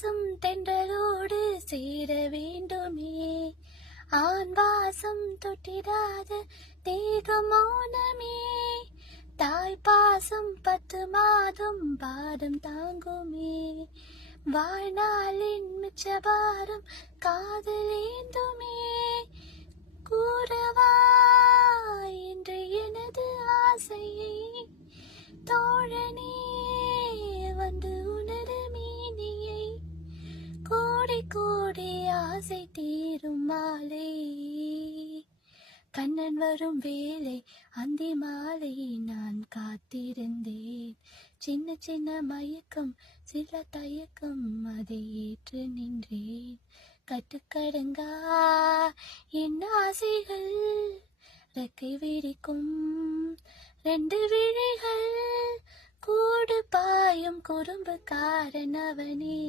வாசம் தென்றலோடு சேர வேண்டுமே, ஆண் வாசம் தொட்டிடாத தேகம் மௌனமே, தாய் பாசம் 10 மாதம் பாதம் தாங்குமே, வாழ்நாளின் மிச்சபாரம் காதலேந்துமே, கூறவா என்று எனது ஆசையை, தோழனே வந்து உனது மீனியை, கோடி கோடி ஆசை தீரும் மாலை, கண்ணன் வரும் வேளை அந்தி மாலை நான் காத்திருந்தேன், சின்ன சின்ன மயக்கம் சில தயக்கம் அதை ஏற்று நின்றேன், கட்டுக்கடங்கா என் ஆசைகள் ரெக்கை விரிக்கும் 2 விழிகள், கூடு பாயும் குறும்புக்காரன் அவனே.